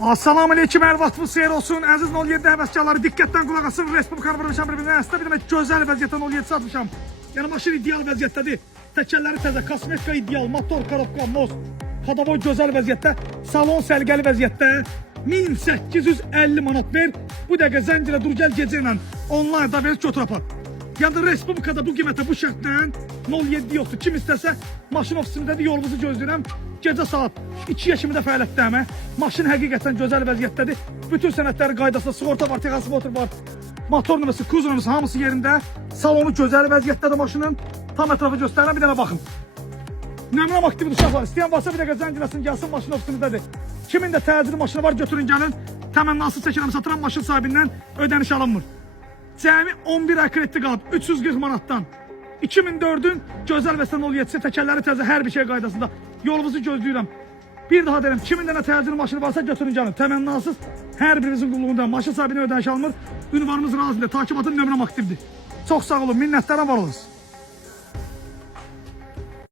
Assalamu aleykum, hər vaxtınız xeyir olsun. Əziz 07 həvəskarları diqqətdən qulaq asın. Respublika vurmuşam bir-birinə. Əslində bir demək gözəl vəziyyətdən 07 satmışam. Yəni maşın ideal vəziyyətdədir. Təkərləri təzə, kosmetika ideal, motor, korobka, most, xadavoy gözəl vəziyyətdə, salon səliqəli vəziyyətdə. 1850 manat ver. Bu dəqiqə zəncirə dur gəl gecə ilə onlayn da ver götür apar. Yəni Respublikada bu qiymətə bu şərtlə 07 yoxdur. Kim istəsə maşın ofisindədir, yolunuzu gözləyirəm. Gecə saat 2 yaşımda fəaliyyətdəyəm. Maşın həqiqətən gözəl vəziyyətdədir. Bütün sənədləri qaydasında, sığorta var, texası motor var. Motor nömrəsi, kuz nömrəsi hamısı yerində. Salonu gözəl vəziyyətdədir maşının. Tam ətrafı göstərirəm, bir dənə baxın. Nömrəm aktivdir uşaqlar. İstəyən varsa bir dəqiqə zənciləsin, gəlsin maşın ofisindədir. Kimin də təcili maşını var götürün gəlin. Təmənnasız çəkirəm, satıram maşın sahibindən ödəniş alınmır. Cəmi 11 ay krediti qalıb 340 manatdan. 2004-ün gözəl və 07-si təkərləri təzə, hər bir şey qaydasında. Yolunuzu gözləyirəm. Bir daha deyirəm, kimin də nə təcili maşını varsa götürün gəlin. Təmənnasız hər birimizin qulluğunda maşın sahibinə ödəniş alınmır. Ünvanımız razıdır. Takip atın, nömrəm aktivdir. Çox sağ olun, minnətlərim var olunuz.